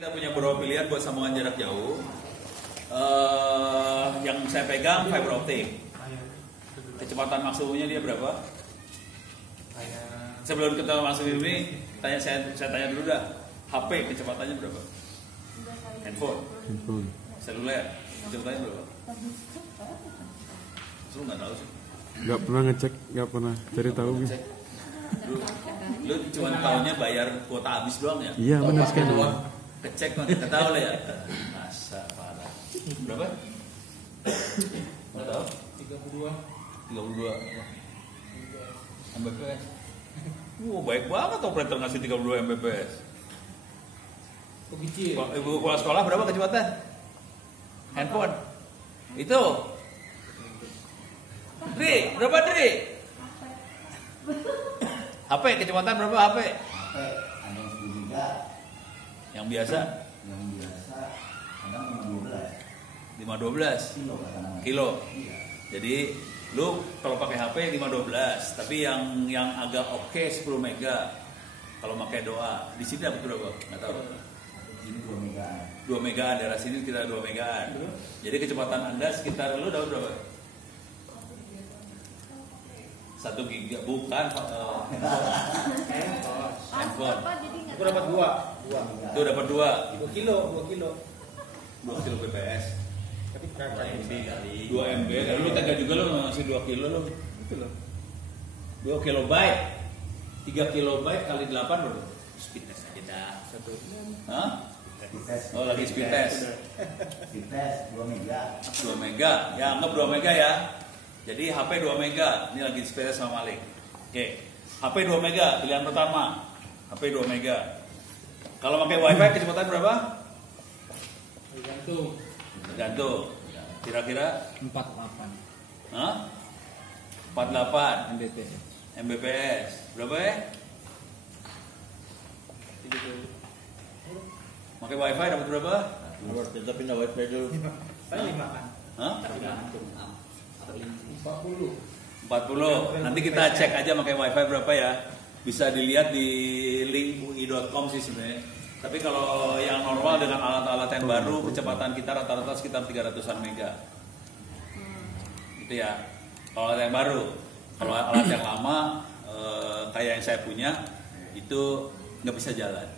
Kita punya beberapa pilihan buat sambungan jarak jauh. Yang saya pegang fiber optic. Kecepatan maksimumnya dia berapa? Sebelum kita masuk ini, saya tanya dulu dah. HP kecepatannya berapa? Handphone. Seluler. Kecepatannya berapa? Lu nggak tahu sih. Nggak pernah ngecek, nggak pernah cari tahu. Lu cuma tahunya bayar kuota habis doang ya? Iya benar sekali. Kecek kan nggak tahu lah ya. Masa parah. Berapa? Nggak tahu. 32 Mbps. Wah baik banget operator ngasih 32 Mbps. Kecil. Ibu kepala sekolah berapa kecepatan? Handphone. Itu. Dri, berapa Dri? HP kecepatan berapa HP? Ada yang 10 giga, Yang biasa ada 512 512 kilo. Jadi lu kalau pakai HP 512, tapi yang agak oke 10 mega. Kalau pakai doa, di sini dapat berapa? Nggak tahu. ini 2 megaan. 2 megaan, daerah sini kita 2 megaan. Jadi kecepatan Anda sekitar lu dapat berapa? 1 giga, bukan handphone. Aku dapat 2 Itu dapat 2 kilo. 2 kilo bps. Tapi kakak 2 MB, kalau lu tega juga lu ngasih 2 kilo lu. Itu loh. 2 kilobyte. 3 kilobyte kali 8 berapa? Speed test aja dah. Hah? Speed test. Oh, lagi speed test. Speed test 2 mega. 2 mega. Ya, anggap 2 mega ya. Jadi HP 2 mega. Ini lagi speed test sama Malik. Oke. HP 2 mega, pilihan pertama. HP 2 mega. Kalau pakai WiFi kecepatan berapa? Tergantung. Kira-kira 48 Hah? 48 Mbps. Mbps. Berapa ya? Pakai WiFi dapat berapa? Kita pindah wifi dulu. Saya 5 kan. Hah? 40. 40. Nanti kita cek aja pakai WiFi berapa ya. Bisa dilihat di link ui.com sih sebenarnya. Tapi kalau yang normal dengan alat-alat yang baru, kecepatan kita rata-rata sekitar 300-an mega. Itu ya. Kalau alat yang baru. Kalau alat yang lama, kayak yang saya punya, itu nggak bisa jalan.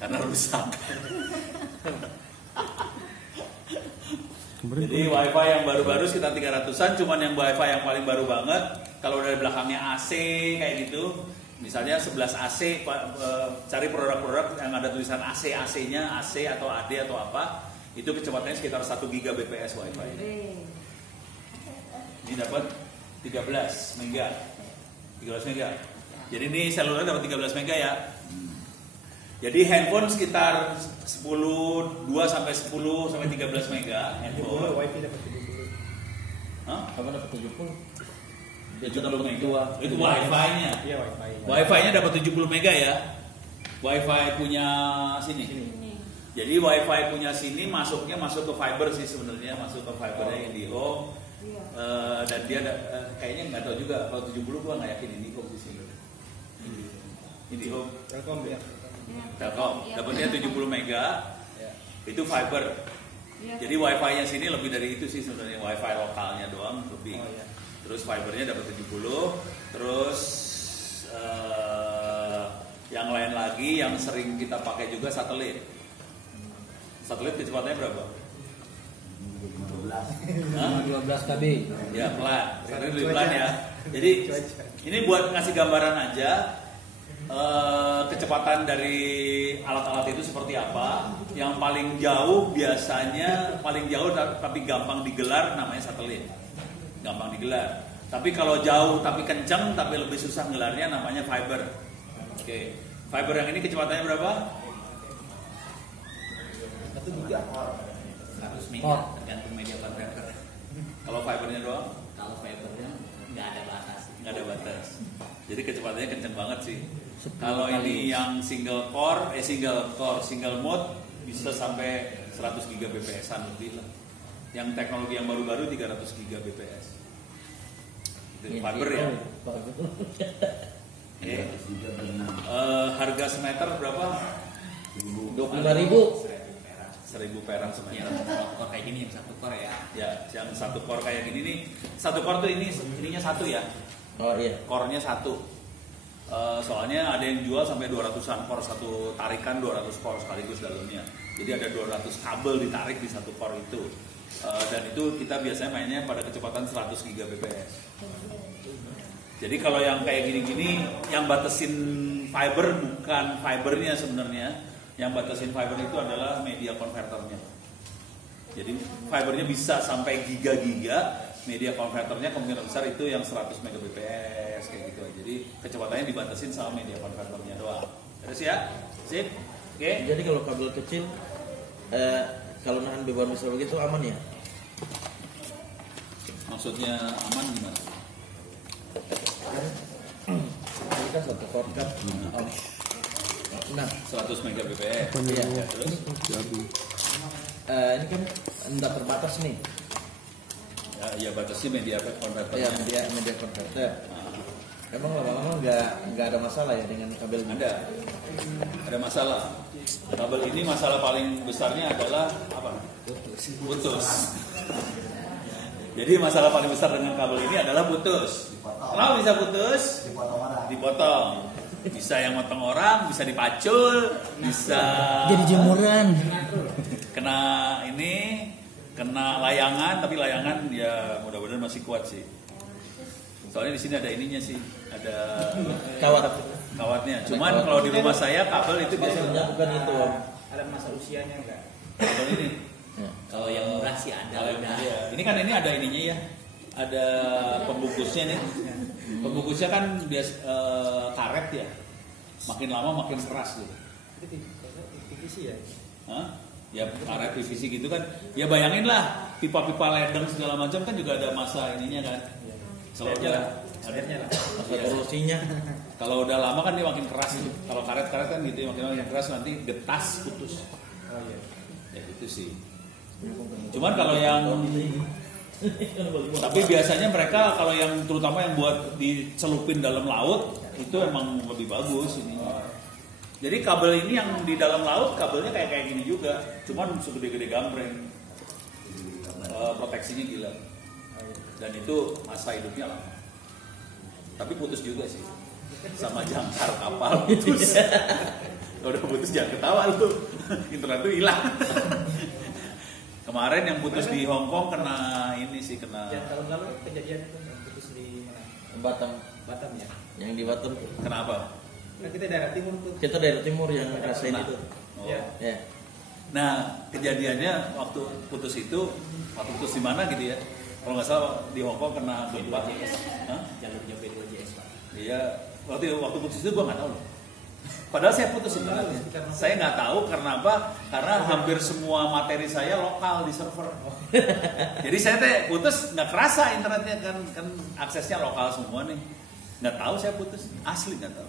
Karena rusak. Jadi WiFi yang baru-baru sekitar 300-an, cuman yang WiFi yang paling baru banget, kalau dari belakangnya AC kayak gitu, misalnya 11 AC, cari produk-produk yang ada tulisan AC-nya, AC atau AD atau apa, itu kecepatannya sekitar 1 Gbps WiFi. Ini dapat 13 mega. 13 mega. Jadi ini seluler dapat 13 mega ya. Jadi handphone sekitar 2 sampai 10 sampai 13 mega handphone. Wifi dapat 70. Hah? Kamu dapat 70? Ya 70 mega. Itu wifi-nya. Iya wifi. Wifi-nya dapat 70 mega ya. Wifi punya sini. Jadi wifi punya sini masuknya masuk ke fiber sih sebenarnya, masuk ke fibernya IndiHome. Dan dia kayaknya nggak tahu juga kalau 70 gua nggak yakin IndiHome di sini. IndiHome. Telkom ya. Telkom dapatnya 70 mega. Itu fiber. Jadi wifi-nya sini lebih dari itu sih sebenarnya, wifi lokalnya doang lebih. Terus fibernya dapat 70. Terus yang lain lagi yang sering kita pakai juga satelit. Satelit kecepatannya berapa? 12 KB. Ya pelan, satelit lebih pelan ya. Jadi ini buat ngasih gambaran aja. Kecepatan dari alat-alat itu seperti apa. Yang paling jauh biasanya paling jauh tapi gampang digelar namanya satelit, gampang digelar. Tapi kalau jauh tapi kencang tapi lebih susah gelarnya namanya fiber. Oke, fiber yang ini kecepatannya berapa? 1 giga. 100 mega, tergantung media operator. Kalau fibernya doang? Kalau fibernya nggak ada batas. Nggak ada batas. Jadi kecepatannya kencang banget sih. 10 Kalau kali. ini yang single mode bisa sampai 100 Gbps-an lebih lah. Yang teknologi yang baru-baru 300 Gbps. Itu fiber ya. Harga semeter berapa? 25.000. 1.000 perak Ya, semeter. kalau core kayak gini yang satu core ya. Ya, yang satu core kayak gini nih, satu core tuh ininya satu ya, Oh iya. core-nya satu. Soalnya ada yang jual sampai 200-an core, satu tarikan 200 core sekaligus dalamnya. Jadi ada 200 kabel ditarik di satu core itu. Dan itu kita biasanya mainnya pada kecepatan 100 Gbps. Jadi kalau yang kayak gini-gini, yang batasin fiber bukan fibernya sebenarnya. Yang batasin fiber itu adalah media konverternya. Jadi fibernya bisa sampai giga-giga, media konverternya kemungkinan besar itu yang 100 Mbps kayak gitu. Jadi kecepatannya dibatasin sama media konverternya doang. Terus ya, sip, oke. Jadi kalau kabel kecil, kalau nahan beban besar begitu aman ya? Maksudnya aman gimana? Ini kan satu core kan. Nah, 100 Mbps. iya. Terus Ini kan enggak terbatas nih. ya batasi media konverternya. Ya media konverter. Emang lama-lama nggak ada masalah ya dengan kabel ini? Ada masalah. Kabel ini masalah paling besarnya adalah apa? Putus. Jadi masalah paling besar dengan kabel ini adalah putus. Kenapa bisa putus? Dipotong. Bisa yang motong orang, bisa dipacul, bisa Jadi jemuran. kena layangan, tapi layangan ya mudah-mudahan masih kuat sih. Soalnya di sini ada ininya sih, ada kawatnya. Cuman kalau di rumah saya kabel itu biasanya Bukan itu, Om. Ada masa usianya enggak? kabel ini. Kalau yang murah sih ada. Kalau yang iya. Ini kan ini ada ininya ya, ada pembungkusnya nih. Pembungkusnya kan karet ya, makin lama makin keras gitu. Itu PVC ya? Hah? Ya karet PVC gitu kan. Ya bayangin lah, pipa-pipa ledeng segala macam kan juga ada masa ininya kan. Kalau udah Akhirnya lah. Masa korosinya. Kalau udah lama kan dia makin keras gitu. Kalau karet-karet kan gitu makin keras nanti getas putus. Oh iya. Ya gitu sih. Cuman kalau yang tapi biasanya mereka kalau yang terutama yang buat dicelupin dalam laut itu emang lebih bagus ini. Jadi kabel ini yang di dalam laut kabelnya kayak gini juga, cuman segede-gede gambreng. Proteksinya gila. Dan itu masa hidupnya lama. Tapi putus juga sih. Sama jangkar kapal putus. Kalau udah putus jangan ketawa lu. Internet tuh hilang. Kemarin yang putus di Hong Kong kena ini sih kena. Yang tahun lalu kejadian itu yang putus di mana? Batam ya. yang di Batam. Kenapa? Kan kita daerah timur tuh. Kita daerah timur yang ngerasain Nah. itu. Oh. Ya. Ya. Nah kejadiannya waktu putus itu, waktu putus di mana gitu ya? Kalau nggak salah di Hong Kong kena gempa. Hah? Jalurnya B2JS Pak. Iya. Waktu putus itu gua nggak tahu loh. Padahal saya putus sebenarnya. Saya nggak tahu karena apa? Karena hampir semua materi saya lokal di server. Jadi saya teh putus nggak kerasa internetnya kan aksesnya lokal semua nih. Nggak tahu saya putus, asli nggak tahu.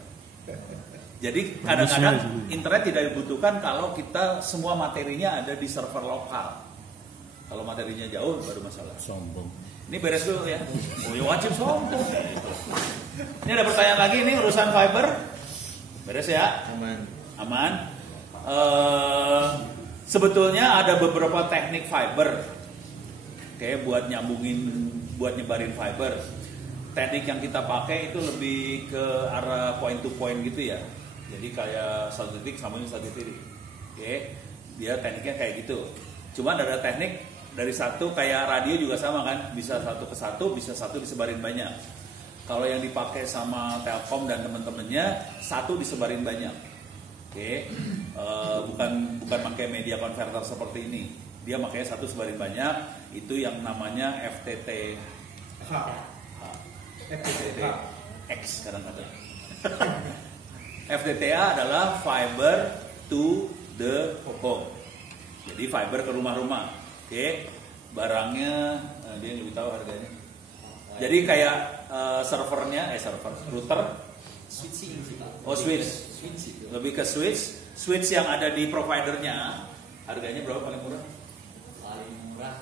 Jadi kadang-kadang internet tidak dibutuhkan kalau kita semua materinya ada di server lokal. Kalau materinya jauh baru masalah. Sombong. Ini beres dulu ya. Oh ya wajib sombong. Ini ada pertanyaan lagi nih urusan fiber. Beres ya? Aman. Sebetulnya ada beberapa teknik fiber. Kayak buat nyebarin fiber. Teknik yang kita pakai itu lebih ke arah point to point gitu ya. Jadi kayak satu titik sambungin satu titik. Oke. Dia tekniknya kayak gitu. Cuman ada teknik dari satu kayak radio juga sama kan, bisa satu ke satu, bisa satu disebarin banyak. Kalau yang dipakai sama Telkom dan temen-temennya satu disebarin banyak, oke? Bukan pakai media konverter seperti ini. Dia makanya satu sebarin banyak. Itu yang namanya FTT X kadang-kadang. FTTH adalah fiber to the home. Jadi fiber ke rumah-rumah, oke? Barangnya dia yang lebih tahu harganya. Jadi kayak server, router, oh switch, lebih ke switch yang ada di providernya. Harganya berapa paling murah? Paling murah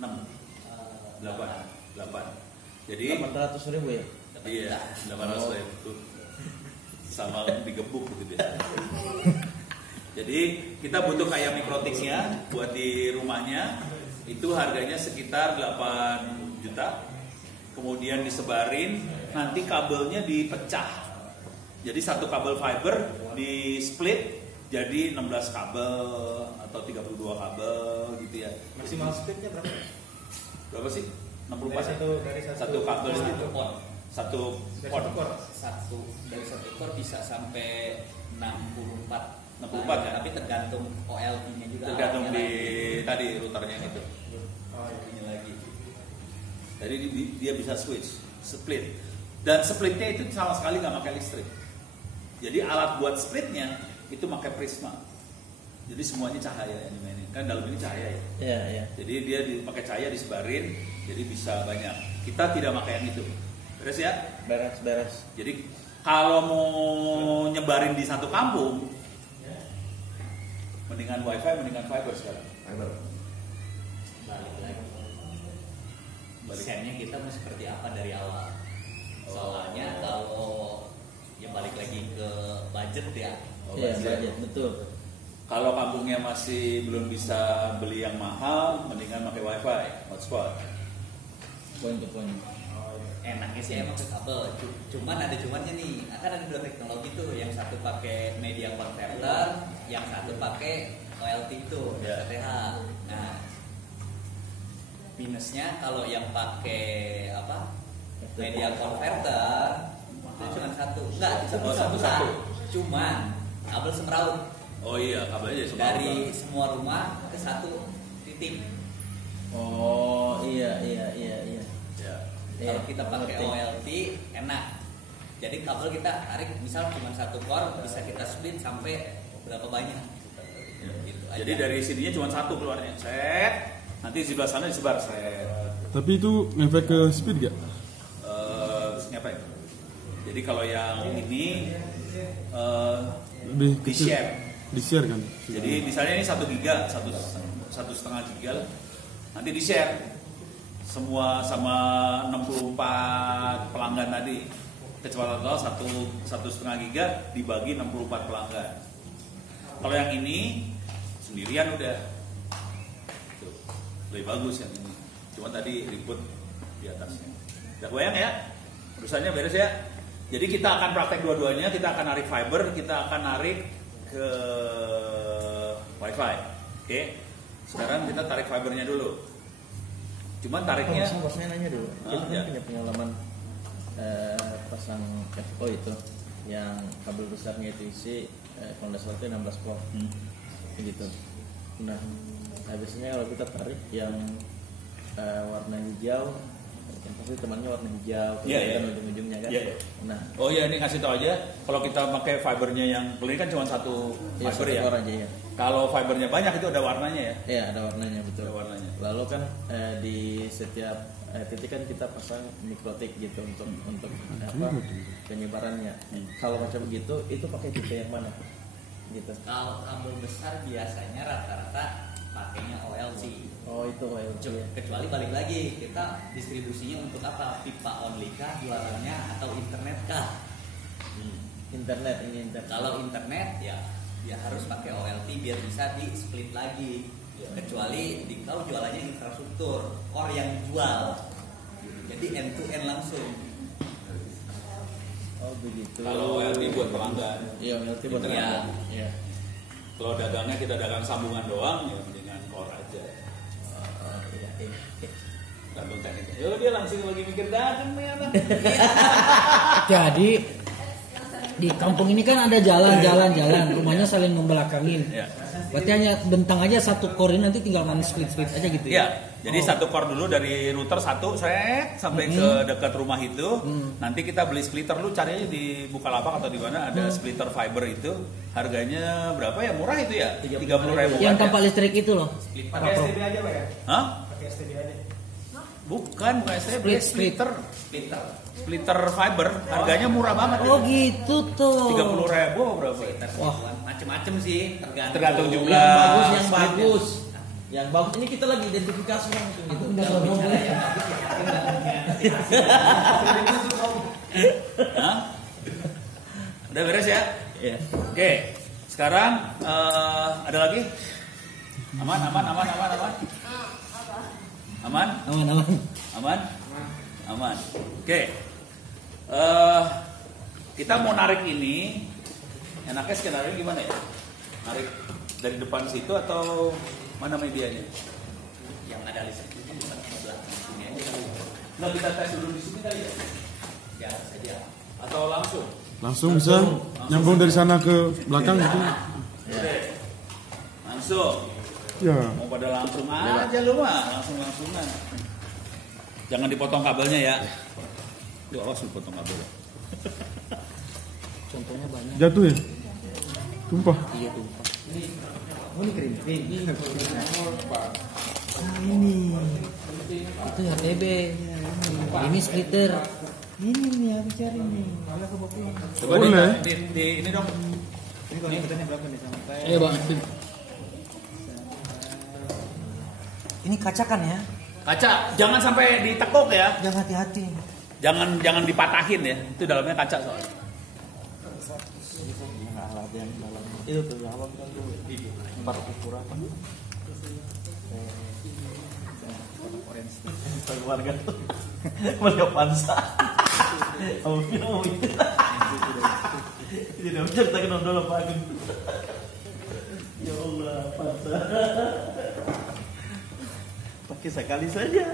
6, 8. Jadi 800.000 ya? iya, 800.000 sama digebuk gitu biasanya. Jadi kita butuh kayak Microtix-nya buat di rumahnya. Itu harganya sekitar 8 juta. Kemudian disebarin, nanti kabelnya dipecah. Jadi satu kabel fiber di split jadi 16 kabel atau 32 kabel gitu ya. Maksimal speednya berapa? Berapa sih? 64 Dari satu kabel dari itu. Satu dari port. satu core. Dari satu core bisa sampai 64 64 ya? Tapi tergantung OLT-nya juga. Tergantung alatnya di lagi. tadi routernya itu. Oh iya. Ini lagi. Jadi dia bisa switch, split. Dan splitnya itu sama sekali nggak pakai listrik. Jadi alat buat splitnya itu pakai prisma. Jadi semuanya cahaya yang dimainin. Kan dalam ini cahaya ya. Iya, iya. Jadi dia pakai cahaya disebarin, jadi bisa banyak. Kita tidak pakai yang itu. Beres ya? Beres. Jadi kalau mau nyebarin di satu kampung, mendingan wifi, mendingan fiber sekarang. Fiber. Balik lagi. Desainnya kita mau seperti apa dari awal? Soalnya kalau ya balik lagi ke budget ya. Iya, budget, betul. Kalau kampungnya masih belum bisa beli yang mahal, mendingan pakai wifi, hotspot. Point to point. Enaknya sih emang ke kabel. Cuman ada cumannya nih. Kan ada dua teknologi tuh. Yang satu pakai media converter, yang satu pakai OLT itu, Ya. STH. Nah, minusnya kalau yang pakai apa? Media converter itu cuma satu. Enggak, itu Oh, bisa satu-satu. Cuman kabel semeraut Oh iya, kabelnya semua. dari semua rumah ke satu titik. Oh, iya. Ya. Kalau kita pakai ngerti. OLT enak. Jadi kabel kita tarik misal cuma satu core bisa kita split sampai berapa banyak. Gitu aja. Jadi dari sininya cuma satu keluarnya, set. Nanti di sebelah sana disebar, set. Tapi itu ngefek ke speed gak? Ngapain? Jadi kalau yang ini Lebih di kecil. share. Di share kan? Jadi misalnya ini 1 giga, 1,5 giga, nanti di share semua sama 64 pelanggan tadi. Kecepatan total 1,5 giga dibagi 64 pelanggan. Kalau yang ini sendirian udah, tuh, lebih bagus yang ini. Cuma tadi ribut di atasnya. Udah kebayang ya? Urusannya beres ya? Jadi kita akan praktek dua-duanya, kita akan narik fiber, kita akan narik ke wifi. Oke. Sekarang kita tarik fibernya dulu. Cuman tariknya Saya nanya dulu. Kita kan ya. punya pengalaman pasang FO itu yang kabel besarnya itu isi kalau nggak salah itu 16 volt gitu. Nah, biasanya kalau kita tarik yang warna hijau, yang pasti temannya warna hijau, Iya, iya. kan ujung-ujungnya kan. Iya, iya. Nah, oh iya, ini kasih tahu aja. Kalau kita pakai fibernya yang ini kan cuma satu ya fiber satu ya. core aja ya. Kalau fibernya banyak itu ada warnanya ya. Iya, ada warnanya betul. Ada warnanya. Lalu kan di setiap titik kan kita pasang mikrotik gitu untuk apa penyebarannya. Kalau macam begitu itu pakai tipe yang mana? Gitu. Kalau kabel besar biasanya rata-rata pakainya OLC. Oh, itu OLC. Kecuali balik lagi kita distribusinya untuk apa? Pipa only kah jualannya atau internet kah? Internet ini internet. Kalau internet ya harus pakai OLT biar bisa di split lagi. Kecuali di kau jualannya infrastruktur, core yang jual. Jadi end to end langsung. Oh, begitu. Kalau OLT buat pelanggan. Iya, OLT buat Iya. pelanggan. Iya. Kalau dagangnya kita dagang sambungan doang ya mendingan core aja. Oh, iya, iya. Gantung teknik. Yo dia langsung lagi mikir dagang nih anak. Jadi di kampung ini kan ada jalan, rumahnya saling membelakangin. Ya. Berarti hanya bentang aja satu core ini nanti tinggal main split aja gitu Iya. ya. Jadi satu core dulu dari router satu set sampai ke dekat rumah itu. Nanti kita beli splitter lu carinya di Bukalapak atau di mana ada splitter fiber itu. Harganya berapa ya? Murah itu ya? 30.000. Yang tanpa listrik itu loh. Pakai STB aja Pak ya? Hah? Pakai STB aja. Bukan STB, Split. splitter. Splitter fiber, harganya murah banget. Oh gitu tuh. 30.000 berapa? Wah. Macem-macem sih Tergantung jumlah. Yang bagus. Yang bagus ini kita lagi identifikasi langsung gitu. Kalau bicara ya. Hah? Udah beres ya? Iya. Oke. Sekarang ada lagi? Aman? Aman. Oke. Kita mau narik ini. Enaknya skenario gimana ya? Narik dari depan situ atau mana medianya? Yang ada listrik itu bukan di belakang sini aja. Nggak kita tes dulu di sini kali ya? Ya saja. Atau langsung? Langsung bisa nyambung dari sana ke belakang gitu. Oke. Langsung. Ya. Mau pada langsung aja lu mah, langsungan. Jangan dipotong kabelnya ya. Lu awas lu potong kabelnya. Contohnya banyak. Jatuh ya? Tumpah. Iya tumpah. Itu HTB. Ini splitter. Ini nih aku cari nih. Malah ke bawah. Coba Boleh. di ini dong. Ini konektornya berapa nih sampai? Bang. Ini kaca kan ya? Kaca, jangan sampai ditekuk ya. Jangan hati-hati. Jangan dipatahin ya. Itu dalamnya kaca soalnya. Itu tuh alam kan tuh 4 ukuran. Keluarga tuh melihat pansa. Oh itu. Tidak bisa kita kenal dulu Pak. Ya Allah pansa. Pakai sekali saja.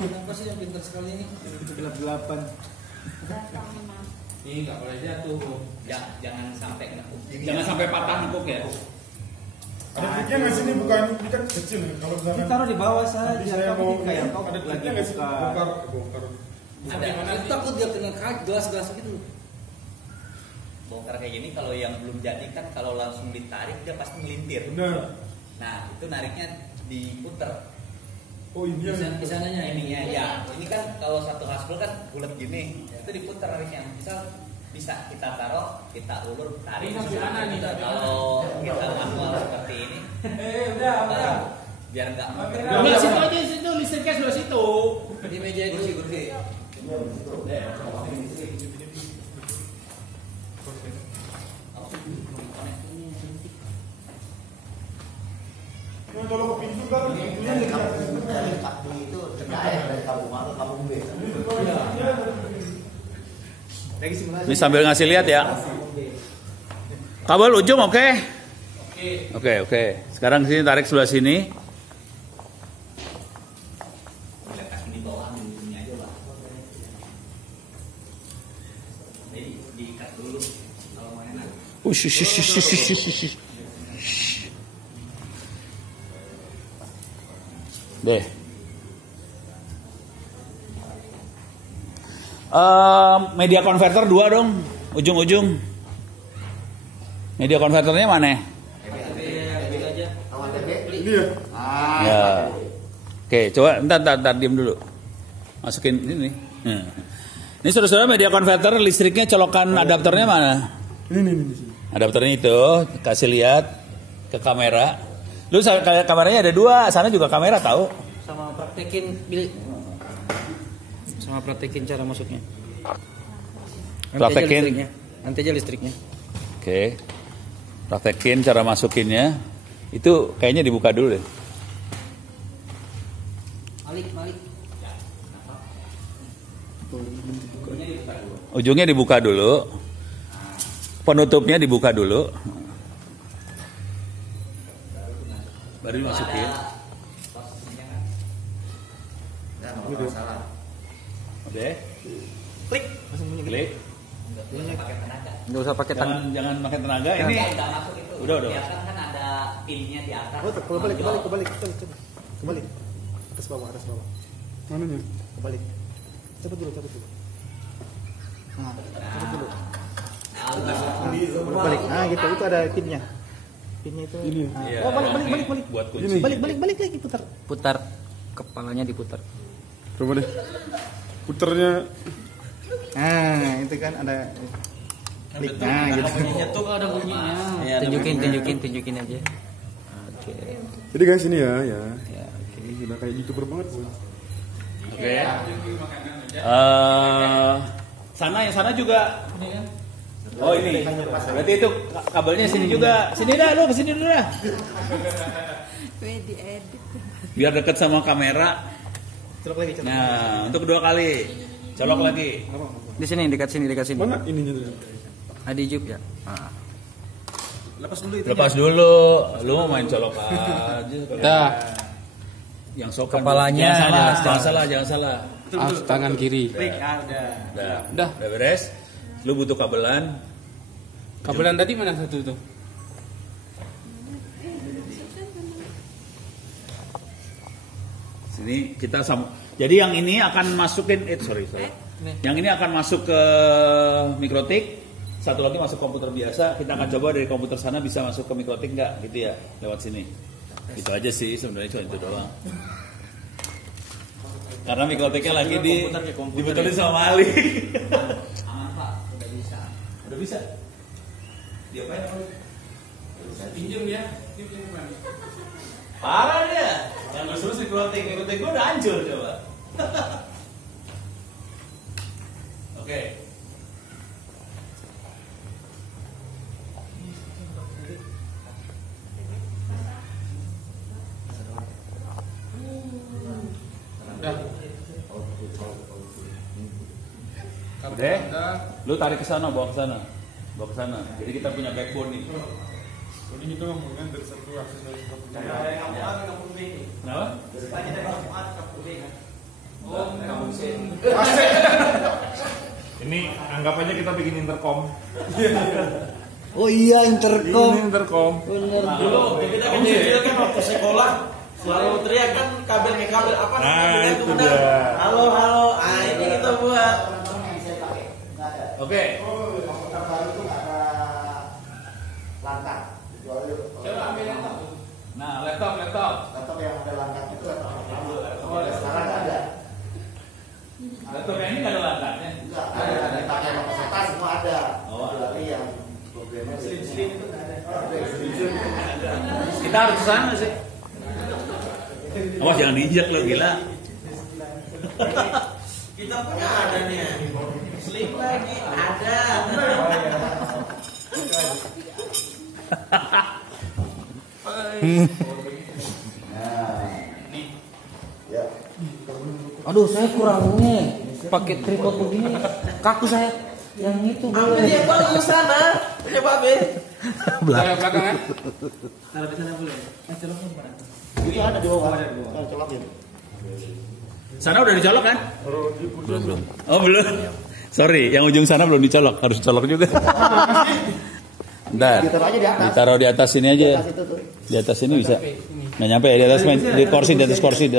Kenapa sih yang pintar sekali ini? Itu gelap-gelapan. Ini nggak boleh jatuh. Jangan sampai kena Jangan sampai patah nekuk ya. Ada triknya nggak sih ini bukan ini kan kecil ya. Kalau misalkan Ditaruh di bawah saja. nanti saya mau Kayak kau ada lagi triknya nggak sih buka. bongkar. Ada Takut dia kena gelas-gelas gitu. bongkar kayak gini kalau yang belum jadi kan kalau langsung ditarik dia pasti melintir. Benar. Nah itu nariknya diputer. Oh ini yang Di sananya Ininya ya. Ini kan kalau satu haspel kan bulat gini, itu diputer nariknya. Bisa kita taruh, kita ulur, tarik. Kalau kita manual seperti ini, biar nggak muter. Udah situ aja situ listriknya sudah situ. di meja itu. Kursi. kalau ke pintu kan pintunya Dari kampung itu terkait dari kampung A ke kampung B. Lagi simulasi. Ini sambil ngasih lihat ya. Kabel ujung oke? Oke. Sekarang sini tarik sebelah sini. Letakkan di bawah di ujungnya aja lah. Jadi diikat dulu kalau mau enak. Deh. Media converter 2 dong, ujung-ujung. Media converternya mana? ini ya. Ya. Oke, coba entar diam dulu. Masukin ini. Ini saudara-saudara media converter listriknya colokan adapternya mana? Ini di sini. Adapternya itu kasih lihat ke kamera. Lu kameranya ada 2, sana juga kamera tahu. Sama praktekin Billy. Sama praktekin cara masuknya. Praktekin. Nanti aja listriknya. Oke. Praktekin cara masukinnya. Itu kayaknya dibuka dulu deh. Malik. Ujungnya dibuka dulu. Penutupnya dibuka dulu. Baru dimasukin. Posisinya kan. Nggak mau masalah. Oke. Klik. Klik. Nggak pakai tenaga. Enggak usah pakai tangan. Jangan pakai tenaga. Ini Udah masuk itu. Udah. Kelihatan kan ada pinnya di atas. Oh, kebalik. Coba. Kebalik. Atas bawah. Mananya? Kebalik. Coba dulu. Balik. Nah, gitu. Itu ada pinnya. Pinnya itu. Ini. ya, Oh, balik. buat kunci. Ini. Balik lagi putar. Putar kepalanya diputar. Coba deh. Puternya Nah, itu kan ada klik. Nah, gitu. Tuh ada bunyinya. Tunjukin aja. Oke. Jadi guys ini ya. Ya, oke. Ini udah kayak YouTuber banget. Oke. Yang sana juga. Oh ini. Berarti itu kabelnya sini juga. Sini dah lu, kesini dulu dah. Biar deket sama kamera. Colok lagi, colok. Nah, untuk kedua kali. Colok lagi. Di sini, dekat sini. Mana ininya tuh? Adi Jup ya. Nah. Lepas dulu. Lu mau main colok aja. Dah. Yang sopan. Kepalanya Jangan salah. Tangan kiri. Udah beres. Lu butuh kabelan. Kabelan tadi mana satu tuh? Sini kita jadi yang ini akan masukin sorry. Yang ini akan masuk ke mikrotik. Satu lagi masuk komputer biasa. Kita akan coba dari komputer sana bisa masuk ke mikrotik nggak gitu ya lewat sini. Itu aja sih sebenarnya cuma itu doang. Karena mikrotiknya lagi dibetulin sama Ali. Aman Pak, udah bisa. Diapain? Pinjam ya. Parah dia. Yang terus mikrotik gue udah hancur coba. Oke. Udah, lu tarik ke sana, bawa ke sana. Jadi kita punya backbone nih. Ini tuh ngomongin dari satu akses dari satu. Kenapa? Ini anggap aja kita bikin intercom. Oh iya, intercom. Ini intercom. Dulu kita kecil kan waktu sekolah selalu teriak kan kabel ke kabel apa Nah, itu udah. dia. Halo, ini kita buat. Oke. Komputer baru itu nggak ada langkah. Kecuali Nah, laptop. laptop yang ada langkah itu laptop lama. Sekarang nggak ada. Laptop yang ini nggak ada langkahnya. Nggak ada. Dipakai sama peserta semua ada. Oh. Kecuali yang programnya Slim itu nggak ada. Kita harus ke sana sih. Awas jangan diinjak lo gila. Kita punya ada nih. Slim lagi ada. Ya. Aduh, saya kurangnya pakai tripod begini. Kaku saya. Yang itu Ambil dia bagus sana. Coba ambil. belakang kan? Taruh di sana boleh. Coloknya mana? Itu ada di bawah. Colokin. Sana udah dicolok kan? Belum. Oh belum. Sorry, yang ujung sana belum dicolok, harus colok juga. Bentar. Ditaruh aja di atas. Ditaruh di atas sini aja. Di atas itu tuh. Di atas sini bisa. Nggak nyampe ya di atas kursi, di atas kursi.